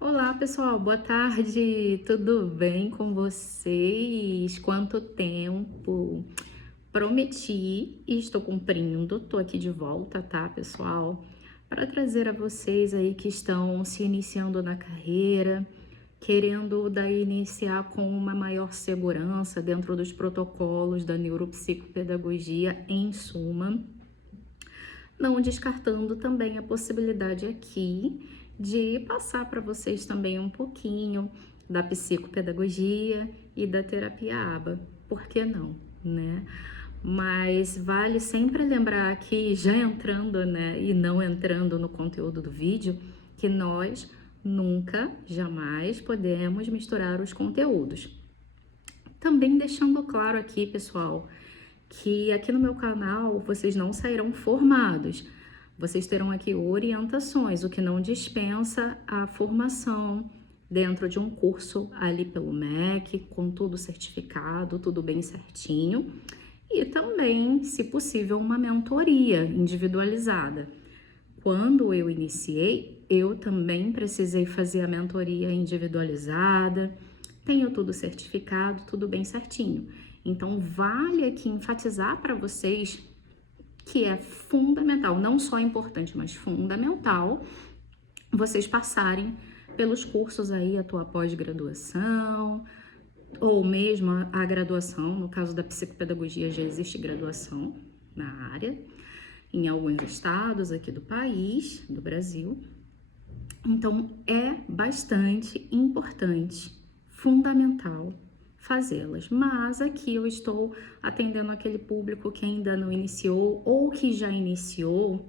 Olá, pessoal, boa tarde, tudo bem com vocês? Quanto tempo? Prometi e estou cumprindo, tô aqui de volta, tá, pessoal? Para trazer a vocês aí que estão se iniciando na carreira, querendo daí iniciar com uma maior segurança dentro dos protocolos da neuropsicopedagogia, em suma, não descartando também a possibilidade aqui de passar para vocês também um pouquinho da psicopedagogia e da terapia ABA. Por que não, né? Mas vale sempre lembrar que já entrando, né, e não entrando no conteúdo do vídeo, que nós nunca, jamais podemos misturar os conteúdos. Também deixando claro aqui, pessoal, que aqui no meu canal vocês não sairão formados, vocês terão aqui orientações, o que não dispensa a formação dentro de um curso ali pelo MEC, com tudo certificado, tudo bem certinho, e também, se possível, uma mentoria individualizada. Quando eu iniciei, eu também precisei fazer a mentoria individualizada, tenho tudo certificado, tudo bem certinho. Então, vale aqui enfatizar para vocês que é fundamental, não só importante, mas fundamental, vocês passarem pelos cursos aí, a tua pós-graduação, ou mesmo a graduação. No caso da psicopedagogia, já existe graduação na área, em alguns estados aqui do país, do Brasil. Então, é bastante importante, fundamental fazê-las. Mas aqui eu estou atendendo aquele público que ainda não iniciou ou que já iniciou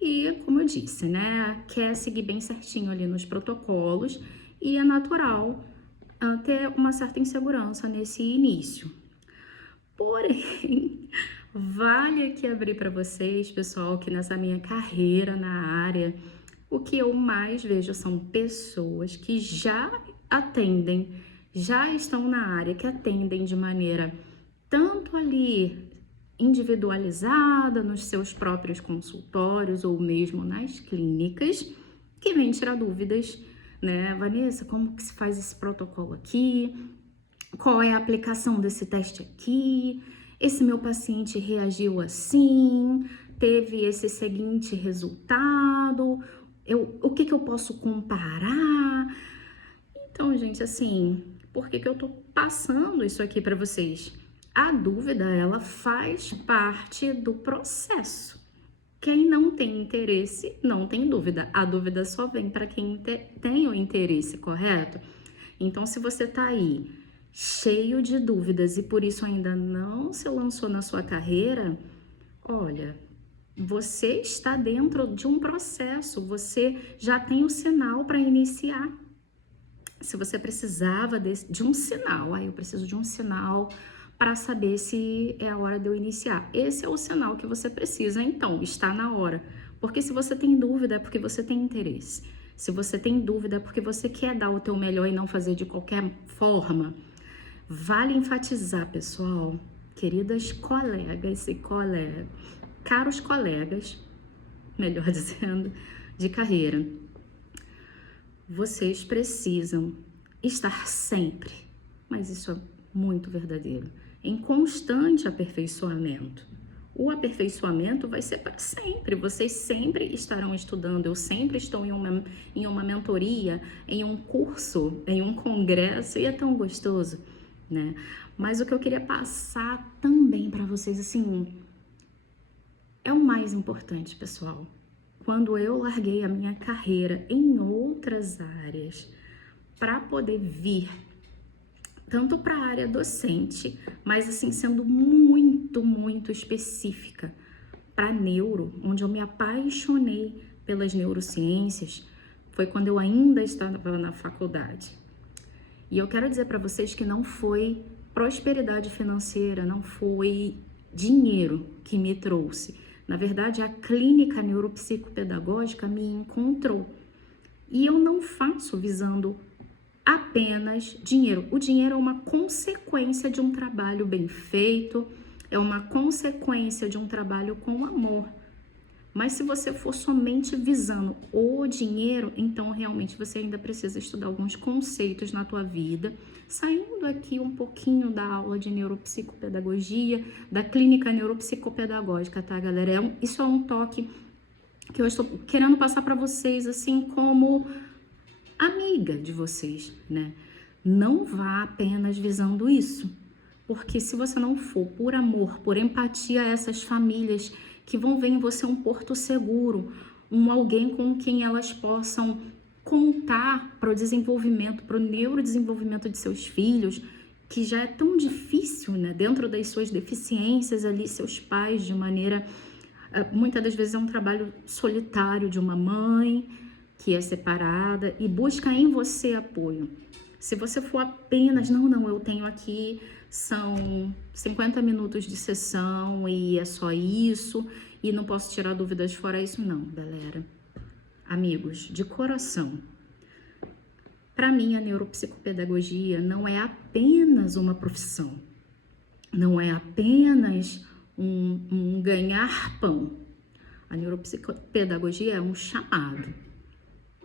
e, como eu disse, né, quer seguir bem certinho ali nos protocolos e é natural ter uma certa insegurança nesse início. Porém, vale aqui abrir para vocês, pessoal, que nessa minha carreira na área, o que eu mais vejo são pessoas que já atendem, já estão na área, que atendem de maneira tanto ali individualizada nos seus próprios consultórios ou mesmo nas clínicas, que vêm tirar dúvidas, né? Vanessa, como que se faz esse protocolo aqui? Qual é a aplicação desse teste aqui? Esse meu paciente reagiu assim, teve esse seguinte resultado, o que eu posso comparar? Então, gente, assim, por que eu tô passando isso aqui para vocês? A dúvida, ela faz parte do processo. Quem não tem interesse, não tem dúvida. A dúvida só vem para quem tem o interesse, correto? Então, se você tá aí cheio de dúvidas e por isso ainda não se lançou na sua carreira, olha, você está dentro de um processo, você já tem o sinal para iniciar. Se você precisava de um sinal, eu preciso de um sinal para saber se é a hora de eu iniciar. Esse é o sinal que você precisa, então, está na hora. Porque se você tem dúvida, é porque você tem interesse. Se você tem dúvida, é porque você quer dar o teu melhor e não fazer de qualquer forma. Vale enfatizar, pessoal, queridas colegas e caros colegas, melhor dizendo, de carreira, vocês precisam estar sempre, mas isso é muito verdadeiro, em constante aperfeiçoamento. O aperfeiçoamento vai ser para sempre, vocês sempre estarão estudando, eu sempre estou em uma mentoria, em um curso, em um congresso, e é tão gostoso, né? Mas o que eu queria passar também para vocês, assim, é o mais importante, pessoal. Quando eu larguei a minha carreira em outras áreas para poder vir tanto para a área docente, mas assim sendo muito específica para neuro, onde eu me apaixonei pelas neurociências, foi quando eu ainda estava na faculdade. E eu quero dizer para vocês que não foi prosperidade financeira, não foi dinheiro que me trouxe. Na verdade, a clínica neuropsicopedagógica me encontrou. E eu não faço visando apenas dinheiro. O dinheiro é uma consequência de um trabalho bem feito, é uma consequência de um trabalho com amor. Mas se você for somente visando o dinheiro, então realmente você ainda precisa estudar alguns conceitos na tua vida, saindo aqui um pouquinho da aula de neuropsicopedagogia, da clínica neuropsicopedagógica, tá, galera? Isso é um toque que eu estou querendo passar para vocês, assim, como amiga de vocês, né? Não vá apenas visando isso, porque se você não for por amor, por empatia a essas famílias que vão ver em você um porto seguro, alguém com quem elas possam contar para o desenvolvimento, para o neurodesenvolvimento de seus filhos, que já é tão difícil, né? Dentro das suas deficiências ali, seus pais de maneira... Muitas das vezes é um trabalho solitário de uma mãe que é separada e busca em você apoio. Se você for apenas, não, eu tenho aqui, são 50 minutos de sessão e é só isso, e não posso tirar dúvidas fora isso, não, galera. Amigos, de coração, para mim a neuropsicopedagogia não é apenas uma profissão, não é apenas um ganhar pão. A neuropsicopedagogia é um chamado,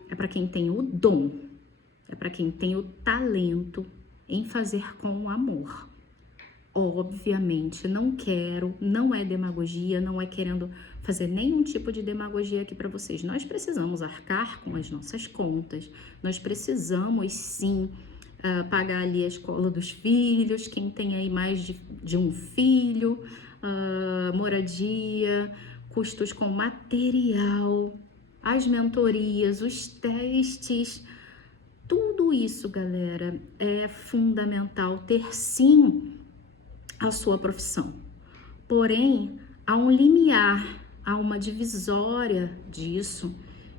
é para quem tem o dom, é para quem tem o talento em fazer com amor. Obviamente, não é demagogia, não é querendo fazer nenhum tipo de demagogia aqui para vocês. Nós precisamos arcar com as nossas contas, nós precisamos sim pagar ali a escola dos filhos, quem tem aí mais de um filho, moradia, custos com material, as mentorias, os testes. Tudo isso, galera, é fundamental ter sim a sua profissão. Porém, há um limiar, há uma divisória disso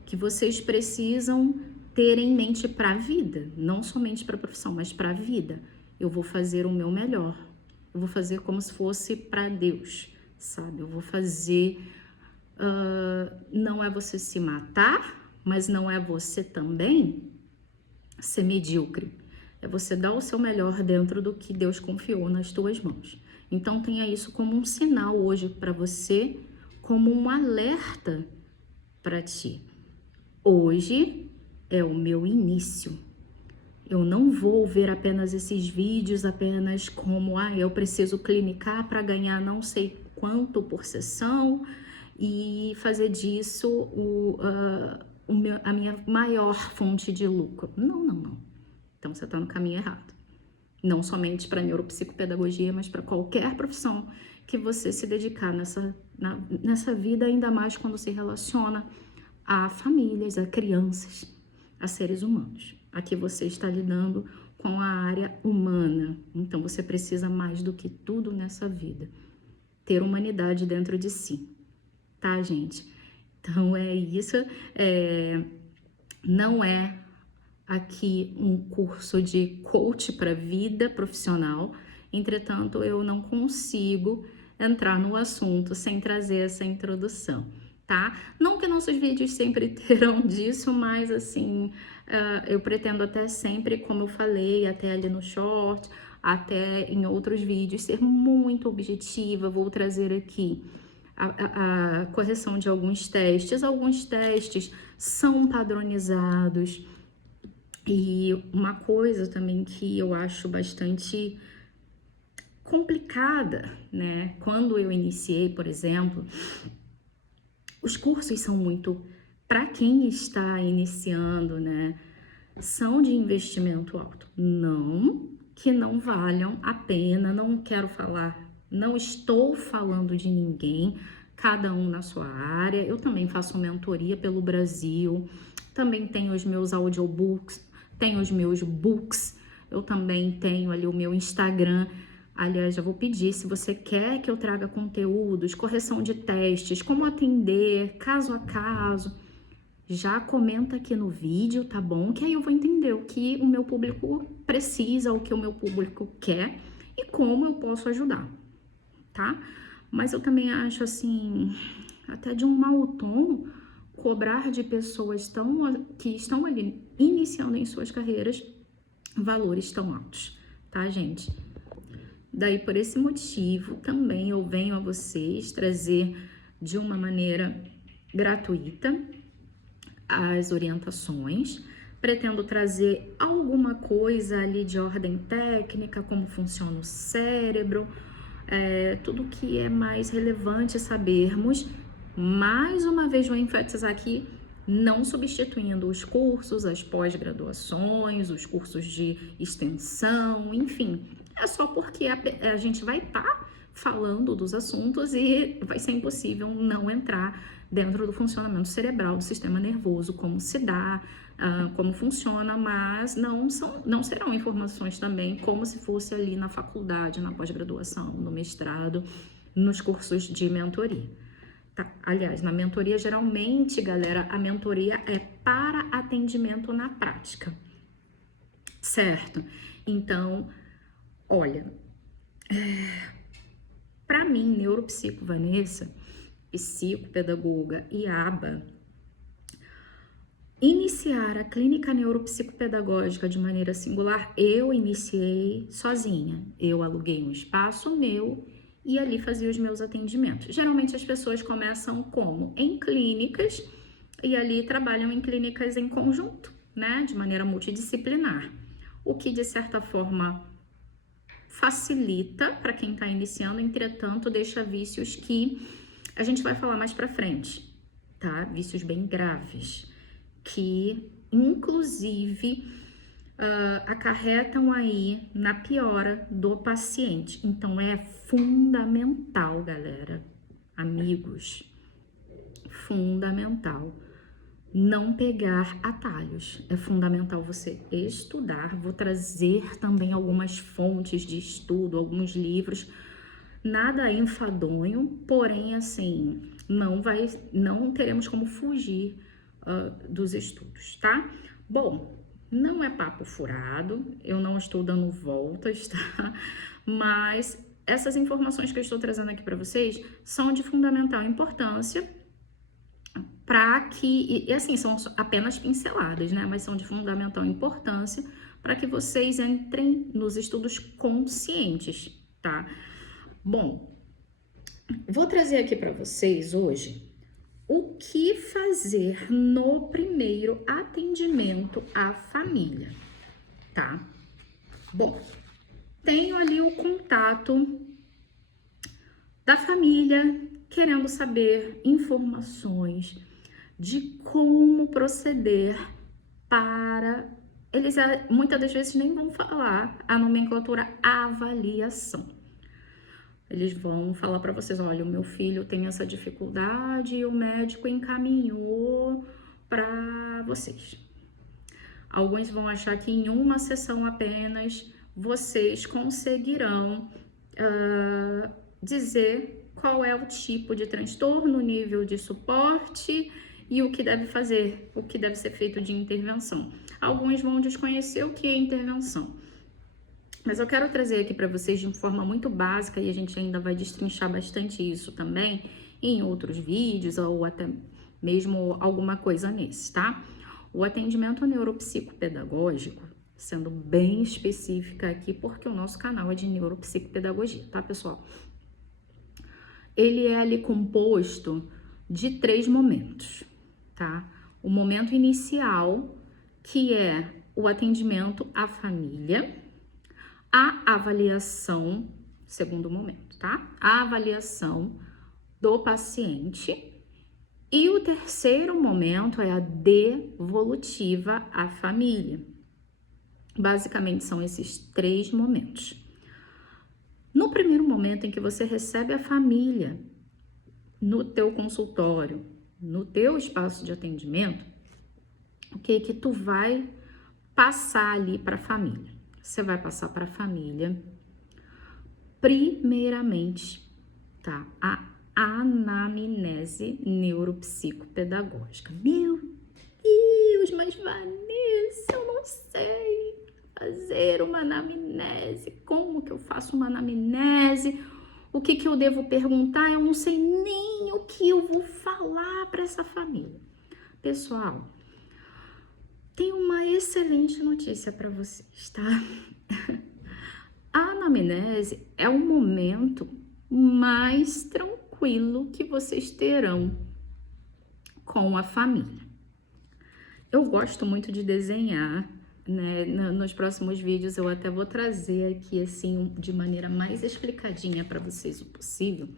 que vocês precisam ter em mente para a vida, não somente para a profissão, mas para a vida. Eu vou fazer o meu melhor. Eu vou fazer como se fosse para Deus, sabe? Eu vou fazer... não é você se matar, mas não é você também ser medíocre. É você dar o seu melhor dentro do que Deus confiou nas tuas mãos. Então tenha isso como um sinal hoje para você, como um alerta para ti. Hoje é o meu início. Eu não vou ver apenas esses vídeos apenas como, eu preciso clinicar para ganhar não sei quanto por sessão e fazer disso a minha maior fonte de lucro. Não. Então você está no caminho errado. Não somente para neuropsicopedagogia, mas para qualquer profissão que você se dedicar nessa vida, ainda mais quando se relaciona a famílias, a crianças, a seres humanos. Aqui você está lidando com a área humana, então você precisa mais do que tudo nessa vida ter humanidade dentro de si, tá, gente? Então é isso, não é aqui um curso de coach para vida profissional, entretanto eu não consigo entrar no assunto sem trazer essa introdução, tá? Não que nossos vídeos sempre terão disso, mas assim, eu pretendo até sempre, como eu falei, até ali no short, até em outros vídeos, ser muito objetiva. Vou trazer aqui a correção de alguns testes são padronizados. E uma coisa também que eu acho bastante complicada, né? Quando eu iniciei, por exemplo, os cursos são muito, para quem está iniciando, né? São de investimento alto. Não que não valham a pena, não quero falar, não estou falando de ninguém, cada um na sua área. Eu também faço mentoria pelo Brasil, também tenho os meus audiobooks, tenho os meus books, eu também tenho ali o meu Instagram. Aliás, já vou pedir, se você quer que eu traga conteúdos, correção de testes, como atender, caso a caso, já comenta aqui no vídeo, tá bom? Que aí eu vou entender o que o meu público precisa, o que o meu público quer e como eu posso ajudar, tá? Mas eu também acho, assim, até de um mau tom, cobrar de pessoas que estão ali iniciando em suas carreiras valores tão altos, tá, gente? Daí, por esse motivo, também eu venho a vocês trazer de uma maneira gratuita as orientações. Pretendo trazer alguma coisa ali de ordem técnica, como funciona o cérebro, tudo que é mais relevante sabermos. Mais uma vez vou enfatizar aqui, não substituindo os cursos, as pós-graduações, os cursos de extensão, enfim. É só porque a gente vai estar falando dos assuntos e vai ser impossível não entrar dentro do funcionamento cerebral do sistema nervoso, como se dá, como funciona, mas não serão informações também como se fosse ali na faculdade, na pós-graduação, no mestrado, nos cursos de mentoria. Tá? Aliás, na mentoria, geralmente, galera, a mentoria é para atendimento na prática, certo? Então, olha, para mim, neuropsico Vanessa, psicopedagoga e aba, iniciar a clínica neuropsicopedagógica de maneira singular, eu iniciei sozinha. Eu aluguei um espaço meu e ali fazia os meus atendimentos. Geralmente as pessoas começam como? Em clínicas e ali trabalham em clínicas em conjunto, né? De maneira multidisciplinar. O que de certa forma facilita para quem está iniciando, entretanto deixa vícios que a gente vai falar mais para frente, tá? Vícios bem graves, que inclusive acarretam aí na piora do paciente. Então é fundamental, galera, amigos, fundamental não pegar atalhos. É fundamental você estudar. Vou trazer também algumas fontes de estudo, alguns livros. Nada enfadonho, porém assim, não teremos como fugir dos estudos, tá? Bom, não é papo furado, eu não estou dando voltas, tá? Mas essas informações que eu estou trazendo aqui para vocês são de fundamental importância para que, e assim, são apenas pinceladas, né? Mas são de fundamental importância para que vocês entrem nos estudos conscientes, tá? Bom, vou trazer aqui para vocês hoje o que fazer no primeiro atendimento à família, tá? Bom, tenho ali o contato da família querendo saber informações de como proceder para... Eles muitas das vezes nem vão falar a nomenclatura avaliação. Eles vão falar para vocês, olha, o meu filho tem essa dificuldade e o médico encaminhou para vocês. Alguns vão achar que em uma sessão apenas vocês conseguirão dizer qual é o tipo de transtorno, o nível de suporte e o que deve fazer, o que deve ser feito de intervenção. Alguns vão desconhecer o que é intervenção. Mas eu quero trazer aqui para vocês de uma forma muito básica, e a gente ainda vai destrinchar bastante isso também em outros vídeos, ou até mesmo alguma coisa nesse, tá? O atendimento neuropsicopedagógico, sendo bem específica aqui, porque o nosso canal é de neuropsicopedagogia, tá, pessoal? Ele é ali composto de 3 momentos, tá? O momento inicial, que é o atendimento à família, a avaliação, segundo momento, tá? A avaliação do paciente. E o terceiro momento é a devolutiva à família. Basicamente, são esses 3 momentos. No primeiro momento em que você recebe a família no teu consultório, no teu espaço de atendimento, o que que tu vai passar ali para a família? Você vai passar para a família, primeiramente, tá? A anamnese neuropsicopedagógica. Meu Deus, mas Vanessa, eu não sei fazer uma anamnese. Como que eu faço uma anamnese? O que que eu devo perguntar? Eu não sei nem o que eu vou falar para essa família. Pessoal, tenho uma excelente notícia para vocês, tá? A anamnese é o momento mais tranquilo que vocês terão com a família. Eu gosto muito de desenhar, né? Nos próximos vídeos eu até vou trazer aqui assim de maneira mais explicadinha para vocês o possível.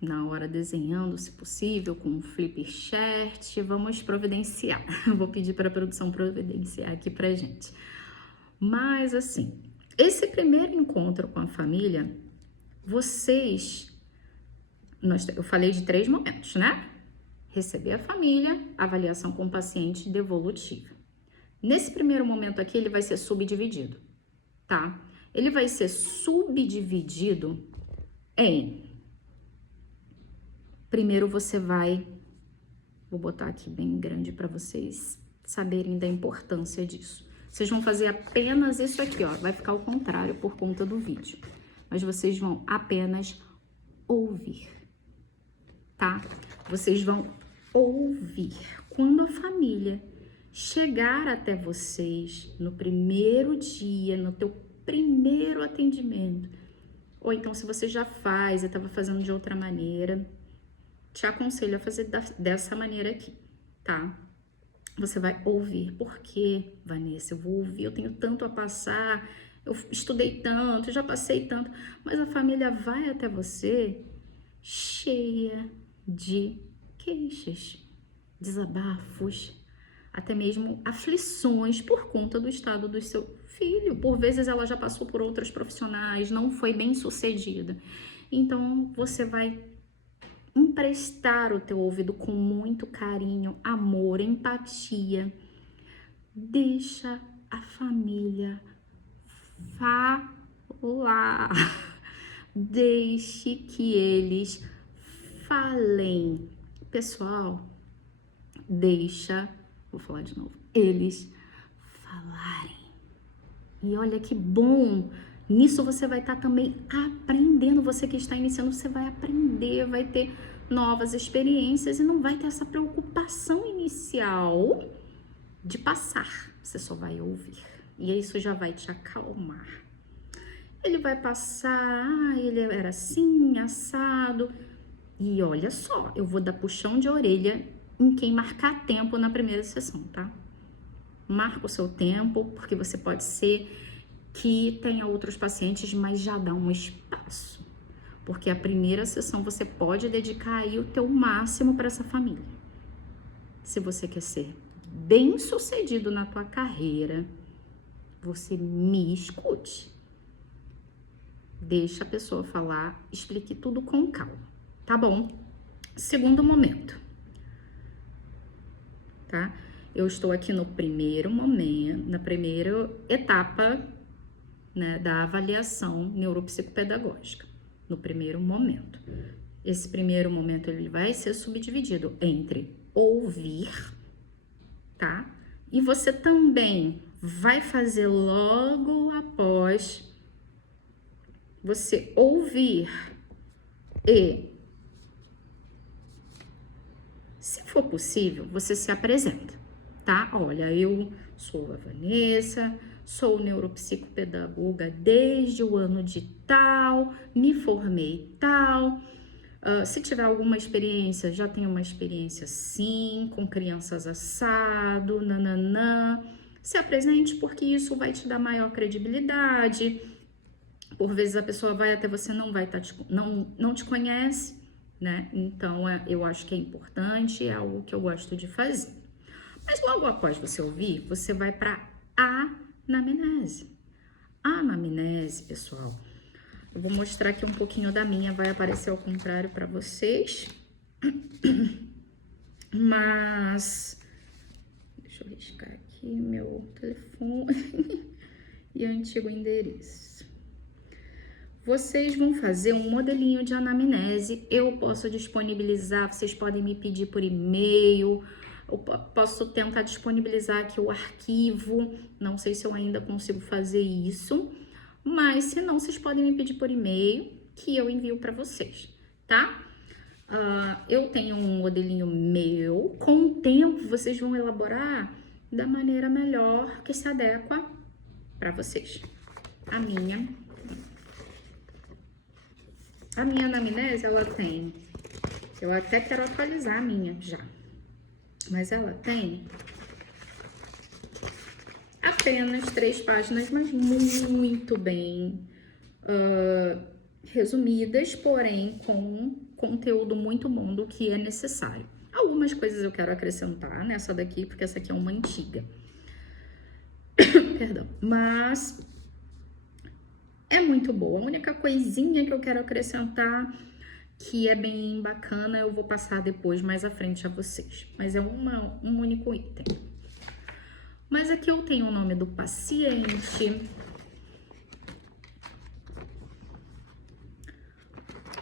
Na hora desenhando, se possível, com um flip chart, vamos providenciar. Vou pedir para a produção providenciar aqui pra gente. Mas assim, esse primeiro encontro com a família, eu falei de 3 momentos, né? Receber a família, avaliação com o paciente e devolutiva. Nesse primeiro momento aqui, ele vai ser subdividido, tá? Ele vai ser subdividido em... Primeiro você vai... Vou botar aqui bem grande para vocês saberem da importância disso. Vocês vão fazer apenas isso aqui, ó. Vai ficar ao contrário por conta do vídeo. Mas vocês vão apenas ouvir, tá? Vocês vão ouvir. Quando a família chegar até vocês no primeiro dia, no teu primeiro atendimento, ou então se você já faz e estava fazendo de outra maneira, te aconselho a fazer dessa maneira aqui, tá? Você vai ouvir. Por quê, Vanessa? Eu vou ouvir, eu tenho tanto a passar, eu estudei tanto, já passei tanto, mas a família vai até você cheia de queixas, desabafos, até mesmo aflições por conta do estado do seu filho. Por vezes ela já passou por outros profissionais, não foi bem sucedida. Então você vai emprestar o teu ouvido com muito carinho, amor, empatia. Deixa a família falar. Deixe que eles falem. Pessoal, vou falar de novo, eles falarem. E olha que bom, nisso você vai estar também aprendendo, você que está iniciando, você vai aprender, vai ter novas experiências e não vai ter essa preocupação inicial de passar, você só vai ouvir. E isso já vai te acalmar. Ele vai passar, ele era assim, assado. E olha só, eu vou dar puxão de orelha em quem marcar tempo na primeira sessão, tá? Marca o seu tempo, porque você pode ser que tenha outros pacientes, mas já dá um espaço. Porque a primeira sessão você pode dedicar aí o teu máximo para essa família. Se você quer ser bem sucedido na tua carreira, você me escute. Deixa a pessoa falar, explique tudo com calma, tá bom? Segundo momento, tá? Eu estou aqui no primeiro momento, na primeira etapa, né, da avaliação neuropsicopedagógica, no primeiro momento. Esse primeiro momento ele vai ser subdividido entre ouvir, tá? E você também vai fazer logo após você ouvir e, se for possível, você se apresenta, tá? Olha, eu sou a Vanessa, sou neuropsicopedagoga desde o ano de tal, me formei tal. Se tiver alguma experiência, já tenho uma experiência sim, com crianças assado, nananã. Se apresente porque isso vai te dar maior credibilidade. Por vezes a pessoa vai até você, não te conhece, né? Então eu acho que é importante, é algo que eu gosto de fazer. Mas logo após você ouvir, você vai para a anamnese. A anamnese, pessoal, eu vou mostrar aqui um pouquinho da minha, vai aparecer ao contrário para vocês. Mas, deixa eu riscar aqui meu telefone e antigo endereço. Vocês vão fazer um modelinho de anamnese, eu posso disponibilizar, vocês podem me pedir por e-mail, eu posso tentar disponibilizar aqui o arquivo, não sei se eu ainda consigo fazer isso, mas se não, vocês podem me pedir por e-mail que eu envio para vocês, tá? Eu tenho um modelinho meu, com o tempo vocês vão elaborar da maneira melhor que se adequa para vocês. A minha anamnese, ela tem Eu até quero atualizar a minha já. Mas ela tem apenas 3 páginas, mas muito bem resumidas, porém com conteúdo muito bom do que é necessário. Algumas coisas eu quero acrescentar nessa daqui, porque essa aqui é uma antiga. Perdão. Mas é muito boa. A única coisinha que eu quero acrescentar, que é bem bacana, eu vou passar depois, mais à frente a vocês. Mas é um único item. Mas aqui eu tenho o nome do paciente,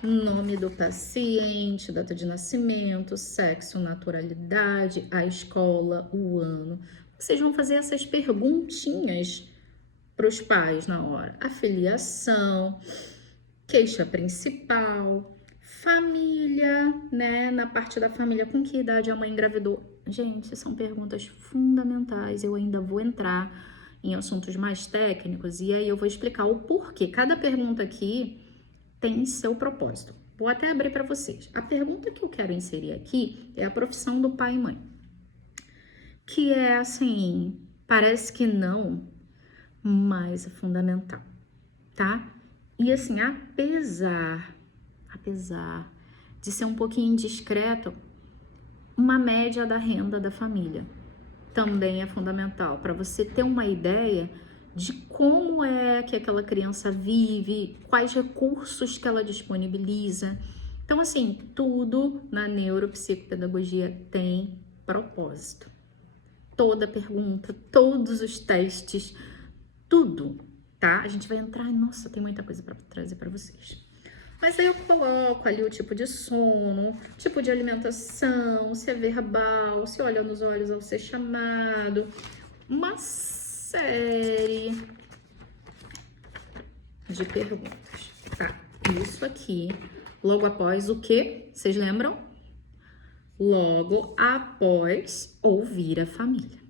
nome do paciente, data de nascimento, sexo, naturalidade, a escola, o ano. Vocês vão fazer essas perguntinhas para os pais na hora. Afiliação, queixa principal, família, né? Na parte da família, com que idade a mãe engravidou? Gente, são perguntas fundamentais. Eu ainda vou entrar em assuntos mais técnicos e aí eu vou explicar o porquê. Cada pergunta aqui tem seu propósito. Vou até abrir para vocês. A pergunta que eu quero inserir aqui é a profissão do pai e mãe. Que é assim, parece que não, mas é fundamental, tá? E assim, apesar de ser um pouquinho indiscreto, uma média da renda da família também é fundamental para você ter uma ideia de como é que aquela criança vive, quais recursos que ela disponibiliza. Então, assim, tudo na neuropsicopedagogia tem propósito. Toda pergunta, todos os testes, tudo, tá? A gente vai entrar, nossa, tem muita coisa para trazer para vocês. Mas aí eu coloco ali o tipo de sono, tipo de alimentação, se é verbal, se olha nos olhos ao ser chamado, uma série de perguntas, tá? Isso aqui, logo após o quê? Vocês lembram? Logo após ouvir a família,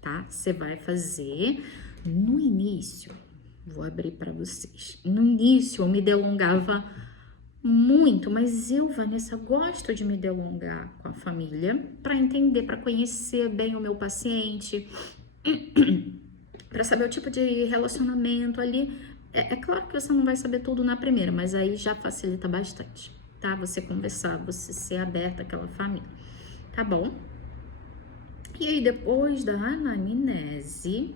tá? Você vai fazer no início, vou abrir para vocês. No início eu me delongava muito, mas eu, Vanessa, gosto de me delongar com a família para entender, para conhecer bem o meu paciente, para saber o tipo de relacionamento ali. É claro que você não vai saber tudo na primeira, mas aí já facilita bastante, tá? Você conversar, você ser aberta àquela família, tá bom? E aí, depois da anamnese,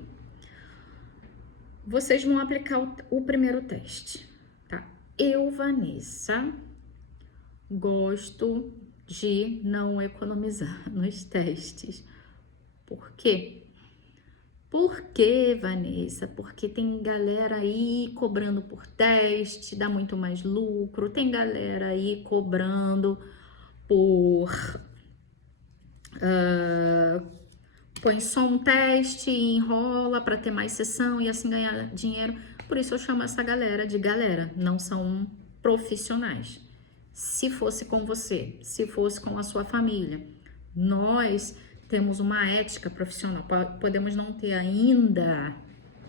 vocês vão aplicar o primeiro teste, tá? Eu, Vanessa, gosto de não economizar nos testes. Por quê? Por quê, Vanessa? Porque tem galera aí cobrando por teste, dá muito mais lucro. Tem galera aí cobrando por... põe só um teste e enrola para ter mais sessão e assim ganhar dinheiro. Por isso eu chamo essa galera de galera, não são profissionais. Se fosse com você, se fosse com a sua família, nós temos uma ética profissional, podemos não ter ainda,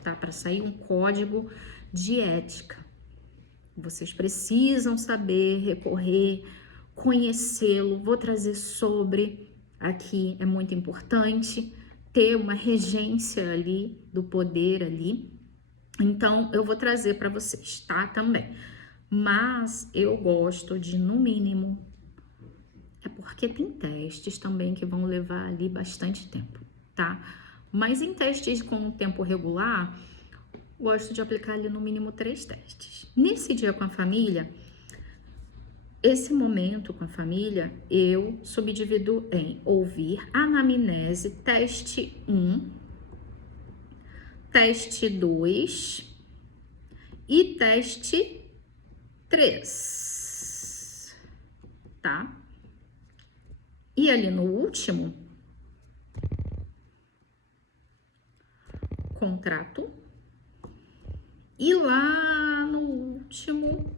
tá? Para sair um código de ética. Vocês precisam saber recorrer, conhecê-lo. Vou trazer sobre aqui, é muito importante ter uma regência ali do poder ali. Então, eu vou trazer para vocês, tá? Também. Mas eu gosto de, no mínimo, é porque tem testes também que vão levar ali bastante tempo, tá? Mas em testes com tempo regular, gosto de aplicar ali no mínimo 3 testes. Nesse dia com a família, esse momento com a família, eu subdivido em ouvir, anamnese, teste 1, teste 2 e teste 3, tá? E ali no último, contrato. E lá no último,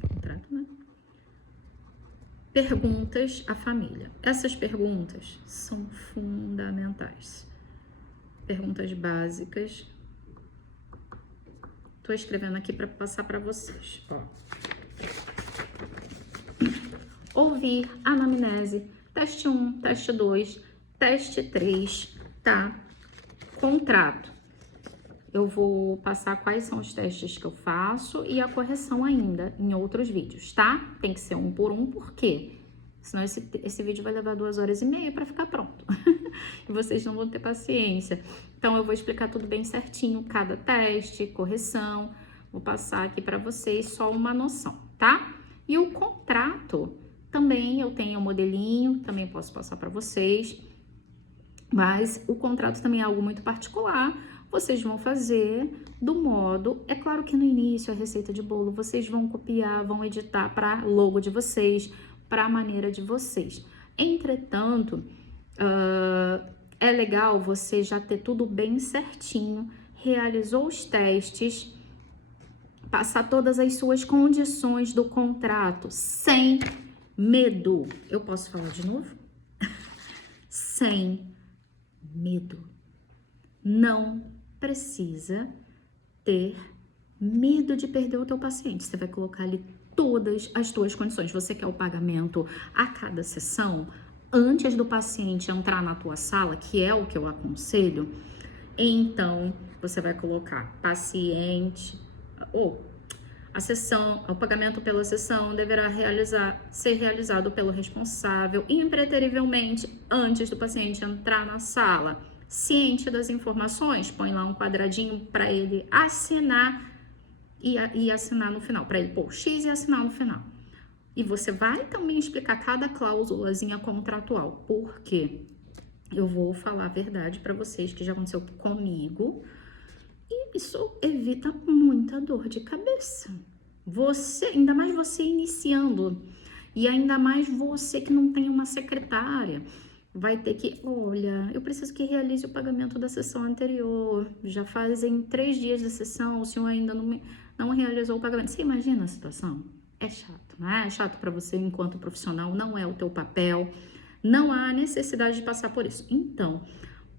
contrato, né? Perguntas à família. Essas perguntas são fundamentais. Perguntas básicas. Tô escrevendo aqui para passar para vocês, ó. ouvir anamnese, teste 1, teste 2, teste 3, tá? Contrato. Eu vou passar quais são os testes que eu faço e a correção ainda em outros vídeos, tá? Tem que ser um por um, por quê? Senão esse vídeo vai levar 2h30 para ficar pronto. E vocês não vão ter paciência. Então, eu vou explicar tudo bem certinho, cada teste, correção. Vou passar aqui para vocês só uma noção, tá? E o contrato, também eu tenho um modelinho, também posso passar para vocês. Mas o contrato também é algo muito particular. Vocês vão fazer do modo... É claro que no início, a receita de bolo, vocês vão copiar, vão editar para logo de vocês, para a maneira de vocês. Entretanto, é legal você já ter tudo bem certinho, realizou os testes, passar todas as suas condições do contrato, sem medo. Eu posso falar de novo? Sem medo. Não precisa ter medo de perder o teu paciente. Você vai colocar ali todas as tuas condições. Você quer o pagamento a cada sessão, antes do paciente entrar na tua sala, que é o que eu aconselho, então você vai colocar paciente, ou a sessão, o pagamento pela sessão deverá ser realizado pelo responsável impreterivelmente antes do paciente entrar na sala. Ciente das informações, põe lá um quadradinho para ele assinar e assinar no final, para ele pôr X e assinar no final. E você vai também explicar cada cláusulazinha contratual, porque eu vou falar a verdade para vocês que já aconteceu comigo e isso evita muita dor de cabeça. Você, ainda mais você iniciando e ainda mais você que não tem uma secretária, vai ter que, olha, eu preciso que realize o pagamento da sessão anterior, já fazem 3 dias da sessão, o senhor ainda não realizou o pagamento. Você imagina a situação? É chato, né? É chato para você enquanto profissional, não é o teu papel, não há necessidade de passar por isso. Então,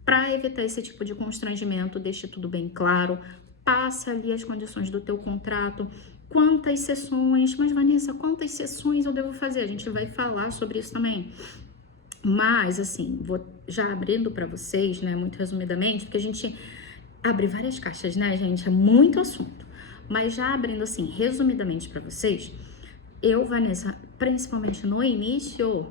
para evitar esse tipo de constrangimento, deixe tudo bem claro, passa ali as condições do teu contrato, quantas sessões, mas Vanessa, quantas sessões eu devo fazer? A gente vai falar sobre isso também. Mas, assim, vou já abrindo para vocês, né, muito resumidamente, porque a gente abre várias caixas, né, gente? É muito assunto. Mas já abrindo, assim, resumidamente para vocês, eu, Vanessa, principalmente no início,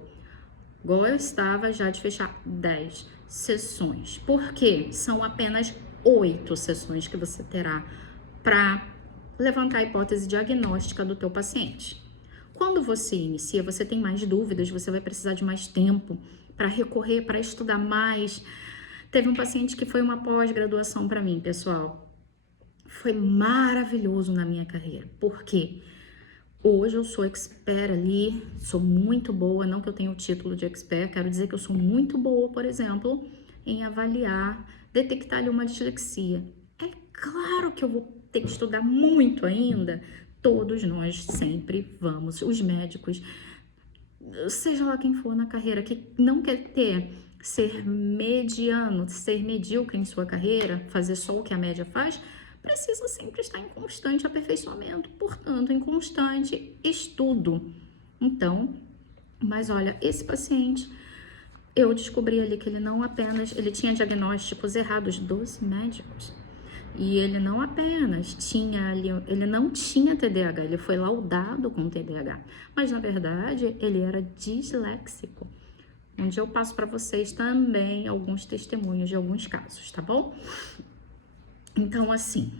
igual eu estava já de fechar 10 sessões. Por quê? São apenas 8 sessões que você terá para levantar a hipótese diagnóstica do teu paciente. Quando você inicia, você tem mais dúvidas, você vai precisar de mais tempo para recorrer, para estudar mais. Teve um paciente que foi uma pós-graduação para mim, pessoal. Foi maravilhoso na minha carreira. Por quê? Hoje eu sou expert ali, sou muito boa, não que eu tenha o título de expert, quero dizer que eu sou muito boa, por exemplo, em avaliar, detectar ali uma dislexia. É claro que eu vou ter que estudar muito ainda. Todos nós sempre vamos, os médicos, seja lá quem for na carreira, que não quer ser mediano, ser medíocre em sua carreira, fazer só o que a média faz, precisa sempre estar em constante aperfeiçoamento, portanto, em constante estudo. Então, mas olha, esse paciente, eu descobri ali que ele tinha diagnósticos errados dos médicos. E ele não apenas ele não tinha TDAH, ele foi laudado com TDAH, mas na verdade ele era disléxico. Um dia eu passo para vocês também alguns testemunhos de alguns casos, tá bom? Então, assim,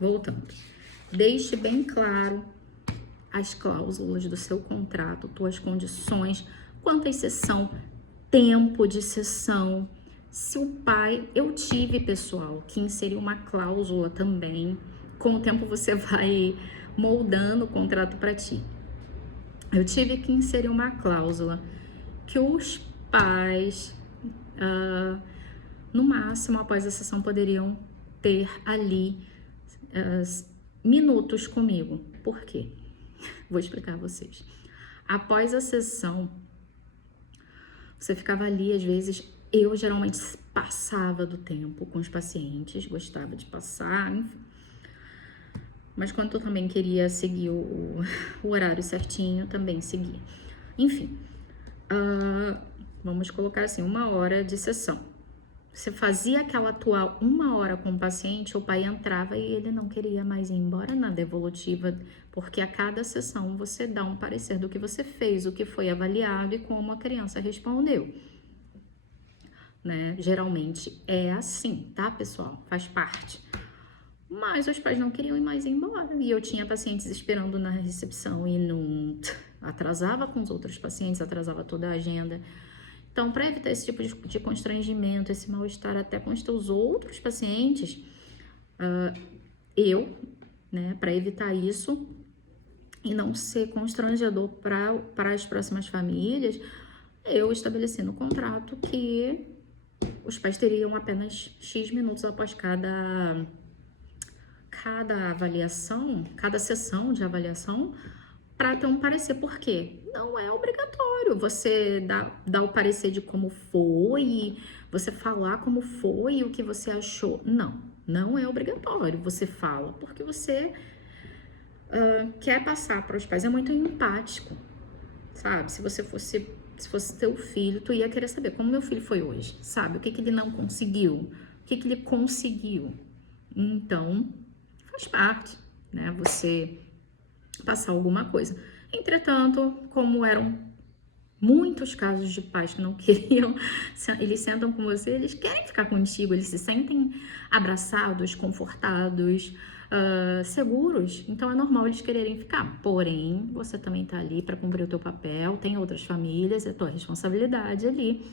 voltando, deixe bem claro as cláusulas do seu contrato, tuas condições, quantas sessão, tempo de sessão. Se o pai, eu tive, pessoal, que inseriu uma cláusula também, com o tempo você vai moldando o contrato para ti. Eu tive que inserir uma cláusula que os pais, no máximo, após a sessão, poderiam ter ali minutos comigo. Por quê? Vou explicar a vocês. Após a sessão, você ficava ali, às vezes, eu geralmente passava do tempo com os pacientes, gostava de passar, enfim. Mas quando eu também queria seguir o horário certinho, também seguia. Enfim, vamos colocar assim, 1 hora de sessão. Você fazia aquela tua 1 hora com o paciente, o pai entrava e ele não queria mais ir embora na devolutiva, porque a cada sessão você dá um parecer do que você fez, o que foi avaliado e como a criança respondeu. Né? Geralmente é assim, tá, pessoal? Faz parte. Mas os pais não queriam ir mais embora. E eu tinha pacientes esperando na recepção e não atrasava com os outros pacientes, atrasava toda a agenda. Então, para evitar esse tipo de constrangimento, esse mal-estar até com os teus outros pacientes, né, para evitar isso e não ser constrangedor para as próximas famílias, eu estabeleci no contrato que os pais teriam apenas X minutos após cada avaliação, cada sessão de avaliação, para ter um parecer. Por quê? Não é obrigatório você dar o parecer de como foi, você falar como foi, o que você achou. Não é obrigatório. Você fala porque você quer passar para os pais. É muito empático, sabe? Se fosse teu filho, tu ia querer saber como meu filho foi hoje, sabe? O que ele não conseguiu, o que ele conseguiu. Então, faz parte, né? Você passar alguma coisa. Entretanto, como eram muitos casos de pais que não queriam, eles sentam com você, eles querem ficar contigo, eles se sentem abraçados, confortados, seguros, então é normal eles quererem ficar. Porém, você também tá ali para cumprir o teu papel, tem outras famílias, é tua responsabilidade ali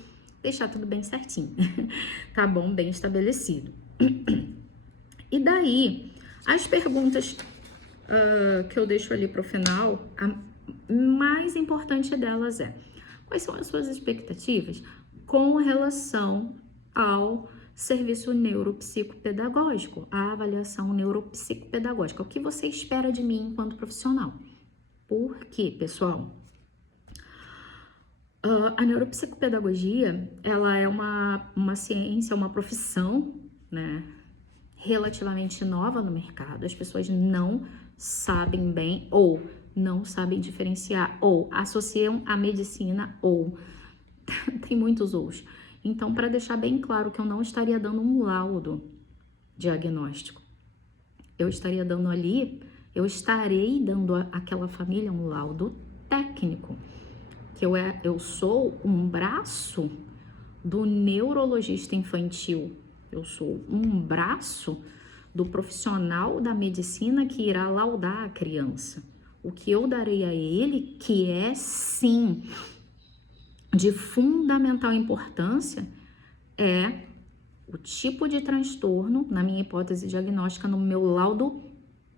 deixar tudo bem certinho, tá bom? Bem estabelecido. E daí, as perguntas que eu deixo ali para o final, a mais importante delas é: quais são as suas expectativas com relação ao serviço neuropsicopedagógico, a avaliação neuropsicopedagógica? O que você espera de mim enquanto profissional? Por quê, pessoal? A neuropsicopedagogia, ela é uma ciência, uma profissão, né, relativamente nova no mercado. As pessoas não sabem bem ou não sabem diferenciar ou associam a medicina ou tem muitos outros. Então, para deixar bem claro que eu não estaria dando um laudo diagnóstico, eu estarei dando àquela família um laudo técnico, que eu sou um braço do neurologista infantil, eu sou um braço do profissional da medicina que irá laudar a criança. O que eu darei a ele, que é sim de fundamental importância, é o tipo de transtorno, na minha hipótese diagnóstica, no meu laudo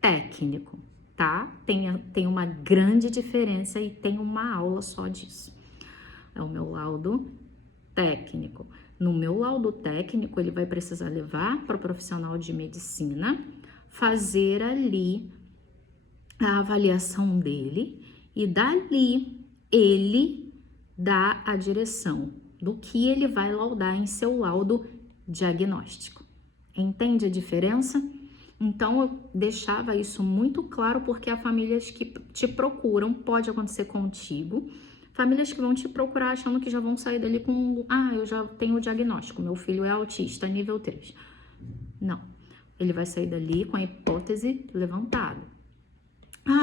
técnico, tá? Tem uma grande diferença e tem uma aula só disso. É o meu laudo técnico. No meu laudo técnico, ele vai precisar levar para o profissional de medicina, fazer ali a avaliação dele e dali ele dá a direção do que ele vai laudar em seu laudo diagnóstico. Entende a diferença? Então, eu deixava isso muito claro porque há famílias que te procuram, pode acontecer contigo, famílias que vão te procurar achando que já vão sair dali com, eu já tenho o diagnóstico, meu filho é autista, nível 3. Não, ele vai sair dali com a hipótese levantada.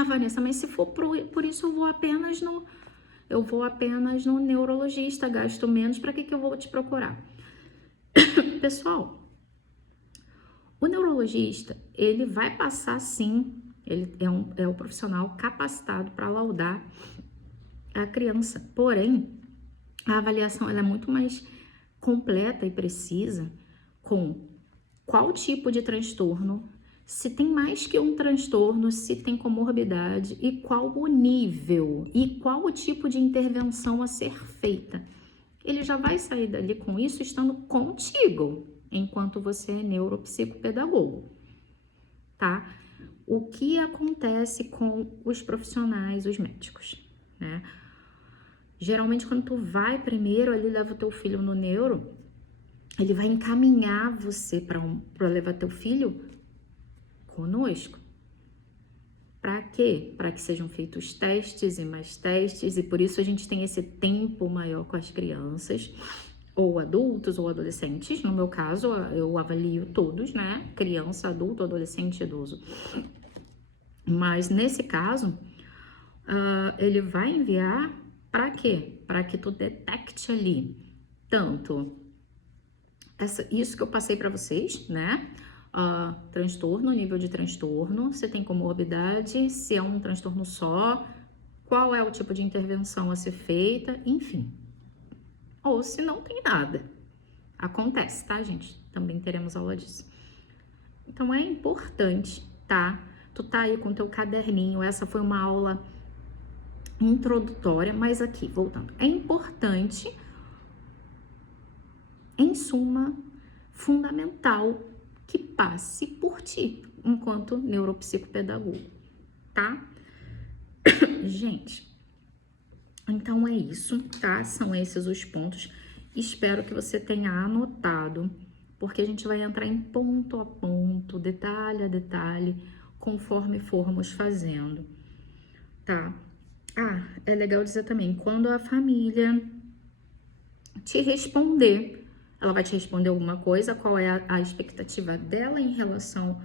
Vanessa, mas se for por isso eu vou apenas no neurologista, gasto menos, para que eu vou te procurar? Pessoal, o neurologista, ele vai passar sim, ele é um profissional capacitado para laudar a criança, porém, a avaliação ela é muito mais completa e precisa com qual tipo de transtorno, se tem mais que um transtorno, se tem comorbidade e qual o nível e qual o tipo de intervenção a ser feita. Ele já vai sair dali com isso estando contigo, enquanto você é neuropsicopedagogo, tá? O que acontece com os profissionais, os médicos, né? Geralmente, quando tu vai primeiro, ele leva o teu filho no neuro, ele vai encaminhar você para levar teu filho conosco. Para quê? Para que sejam feitos testes e mais testes, e por isso a gente tem esse tempo maior com as crianças, ou adultos, ou adolescentes. No meu caso, eu avalio todos, né? Criança, adulto, adolescente, idoso. Mas nesse caso, ele vai enviar para quê? Para que tu detecte ali tanto isso que eu passei para vocês, né? Transtorno, nível de transtorno, se tem comorbidade, se é um transtorno só, qual é o tipo de intervenção a ser feita, enfim. Ou se não tem nada. Acontece, tá, gente? Também teremos aula disso. Então é importante, tá? Tu tá aí com teu caderninho, essa foi uma aula introdutória, mas aqui, voltando, é importante, em suma, fundamental, que passe por ti, enquanto neuropsicopedagogo, tá? Gente, então é isso, tá? São esses os pontos. Espero que você tenha anotado, porque a gente vai entrar em ponto a ponto, detalhe a detalhe, conforme formos fazendo, tá? É legal dizer também, quando a família te responder, ela vai te responder alguma coisa, qual é a expectativa dela em relação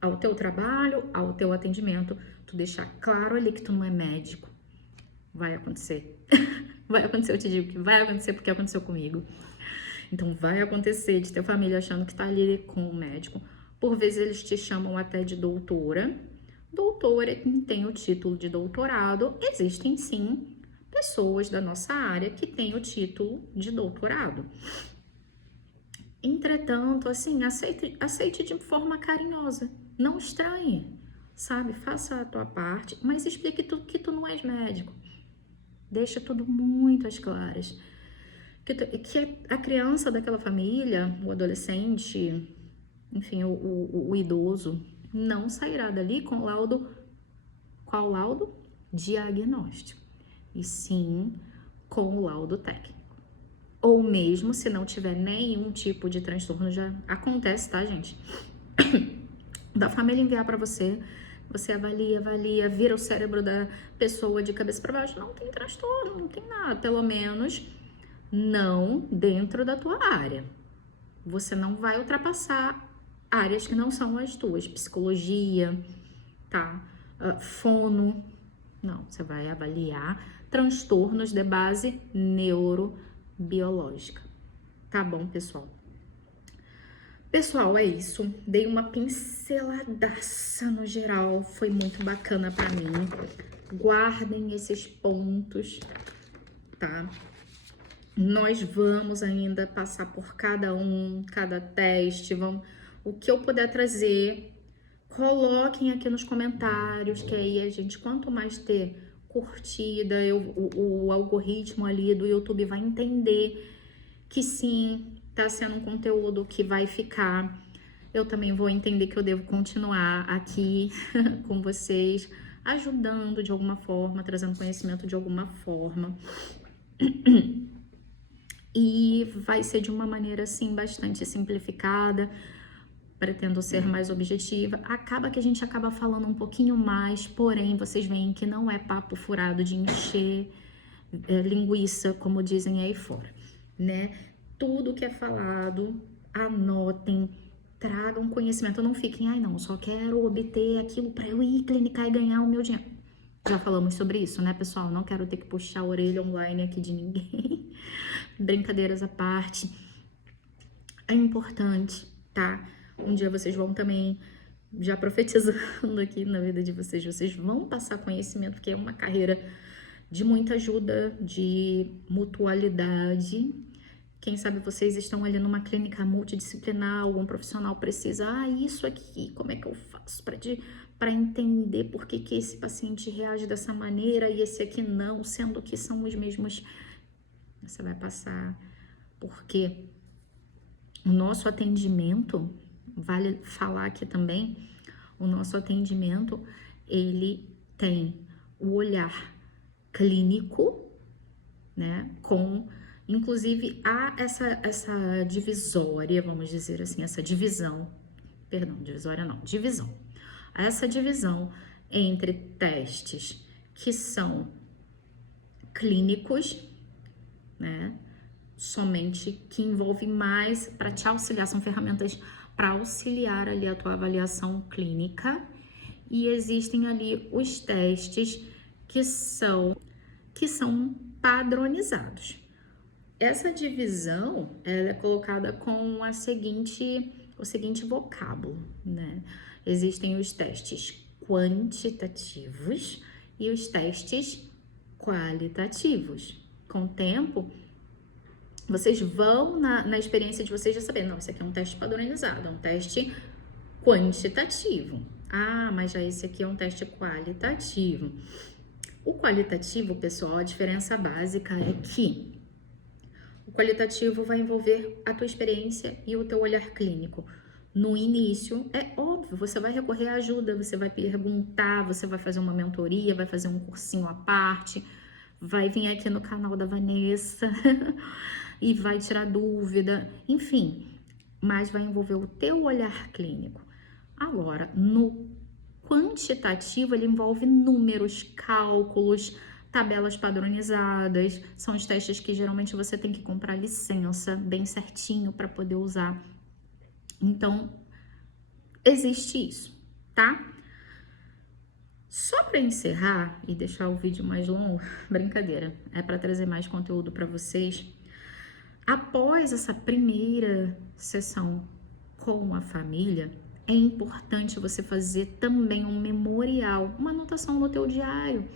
ao teu trabalho, ao teu atendimento, tu deixar claro ali que tu não é médico. Vai acontecer. Vai acontecer, eu te digo que vai acontecer porque aconteceu comigo. Então vai acontecer de ter família achando que tá ali com um médico. Por vezes eles te chamam até de doutora. Doutora, quem tem o título de doutorado, existem sim pessoas da nossa área que têm o título de doutorado. Entretanto, assim, aceite de forma carinhosa, não estranhe, sabe? Faça a tua parte, mas explique que tu não és médico. Deixa tudo muito às claras. Que a criança daquela família, o adolescente, enfim, o idoso, não sairá dali com laudo, qual laudo? Diagnóstico, e sim com o laudo técnico. Ou mesmo se não tiver nenhum tipo de transtorno, já acontece, tá, gente? Da família enviar para você, você avalia, vira o cérebro da pessoa de cabeça para baixo, não tem transtorno, não tem nada, pelo menos não dentro da tua área. Você não vai ultrapassar áreas que não são as tuas, psicologia, tá? Fono, não, você vai avaliar transtornos de base neurobiológica. Tá bom, pessoal? Pessoal, é isso. Dei uma pinceladaça no geral, foi muito bacana pra mim. Guardem esses pontos, tá? Nós vamos ainda passar por cada teste, o que eu puder trazer, coloquem aqui nos comentários, que aí a gente, quanto mais ter curtida, o algoritmo ali do YouTube vai entender que sim, tá sendo um conteúdo que vai ficar. Eu também vou entender que eu devo continuar aqui com vocês, ajudando de alguma forma, trazendo conhecimento de alguma forma. E vai ser de uma maneira, assim, bastante simplificada. Pretendo ser mais objetiva. Acaba que a gente acaba falando um pouquinho mais, porém, vocês veem que não é papo furado de encher linguiça, como dizem aí fora, né? Tudo que é falado, anotem, tragam conhecimento, não fiquem, não, só quero obter aquilo para eu ir clinicar e ganhar o meu dinheiro. Já falamos sobre isso, né, pessoal? Não quero ter que puxar a orelha online aqui de ninguém. Brincadeiras à parte. É importante, tá? Um dia vocês vão também, já profetizando aqui na vida de vocês vão passar conhecimento, porque é uma carreira de muita ajuda, de mutualidade. Quem sabe vocês estão ali numa clínica multidisciplinar, algum profissional precisa, isso aqui, como é que eu faço para entender por que esse paciente reage dessa maneira e esse aqui não, sendo que são os mesmos. Você vai passar, porque o nosso atendimento, vale falar aqui também, o nosso atendimento, ele tem o olhar clínico, né, inclusive há essa divisória, vamos dizer assim, essa divisão, perdão, divisória não, divisão. Essa divisão entre testes que são clínicos, né? Somente que envolve mais para te auxiliar, são ferramentas para auxiliar ali a tua avaliação clínica. E existem ali os testes que são padronizados. Essa divisão ela é colocada com o seguinte vocábulo, né? Existem os testes quantitativos e os testes qualitativos. Com o tempo, vocês vão na experiência de vocês já saber, não, esse aqui é um teste padronizado, é um teste quantitativo. Ah, mas já esse aqui é um teste qualitativo. O qualitativo, pessoal, a diferença básica é que o qualitativo vai envolver a tua experiência e o teu olhar clínico. No início, é óbvio, você vai recorrer à ajuda, você vai perguntar, você vai fazer uma mentoria, vai fazer um cursinho à parte, vai vir aqui no canal da Vanessa e vai tirar dúvida, enfim, mas vai envolver o teu olhar clínico. Agora, no quantitativo, ele envolve números, cálculos, tabelas padronizadas, são os testes que geralmente você tem que comprar licença bem certinho para poder usar. Então, existe isso, tá? Só para encerrar e deixar o vídeo mais longo, brincadeira, é para trazer mais conteúdo para vocês. Após essa primeira sessão com a família, é importante você fazer também um memorial, uma anotação no teu diário,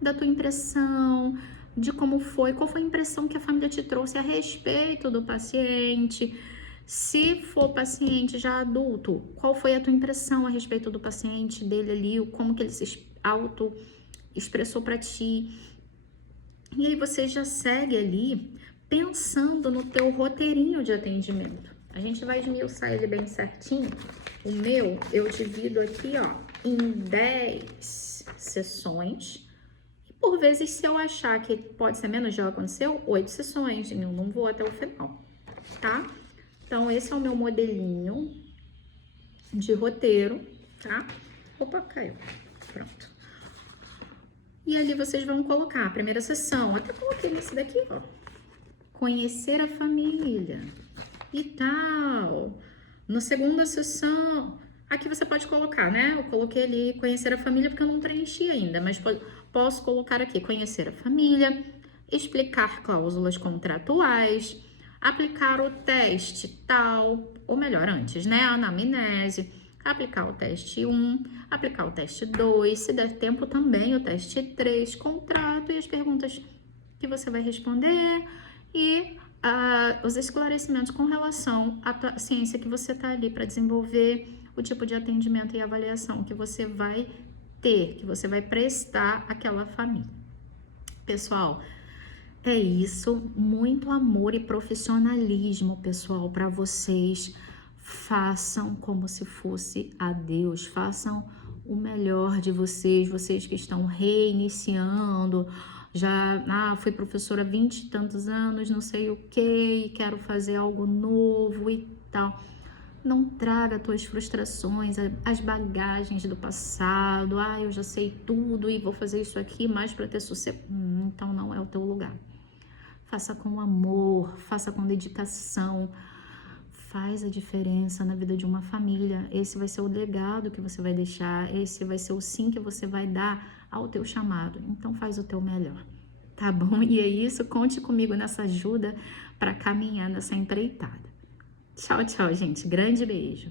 da tua impressão, de como foi, qual foi a impressão que a família te trouxe a respeito do paciente. Se for paciente já adulto, qual foi a tua impressão a respeito do paciente dele ali, como que ele se auto-expressou para ti. E aí você já segue ali pensando no teu roteirinho de atendimento. A gente vai esmiuçar ele bem certinho. O meu, eu divido aqui, ó, em 10 sessões. E por vezes, se eu achar que pode ser menos, já aconteceu, 8 sessões. Eu não vou até o final, tá? Então, esse é o meu modelinho de roteiro, tá? Opa, caiu. Pronto. E ali vocês vão colocar a primeira sessão. Até coloquei nesse daqui, ó. Conhecer a família e tal. Na segunda sessão, aqui você pode colocar, né? Eu coloquei ali conhecer a família porque eu não preenchi ainda, mas posso colocar aqui conhecer a família, explicar cláusulas contratuais, aplicar o teste tal, ou melhor, antes, né? A anamnese, aplicar o teste 1, aplicar o teste 2, se der tempo também o teste 3, contrato e as perguntas que você vai responder e os esclarecimentos com relação à ciência que você está ali para desenvolver, o tipo de atendimento e avaliação que você vai ter, que você vai prestar àquela família. Pessoal, é isso, muito amor e profissionalismo, pessoal, para vocês. Façam como se fosse a Deus, façam o melhor de vocês, vocês que estão reiniciando, já fui professora há 20 e tantos anos, não sei o que, quero fazer algo novo e tal. Não traga tuas frustrações, as bagagens do passado, eu já sei tudo e vou fazer isso aqui mais para ter sucesso. Então não é o teu lugar. Faça com amor, faça com dedicação, faz a diferença na vida de uma família. Esse vai ser o legado que você vai deixar, esse vai ser o sim que você vai dar ao teu chamado. Então faz o teu melhor, tá bom? E é isso, conte comigo nessa ajuda para caminhar nessa empreitada. Tchau, tchau, gente. Grande beijo.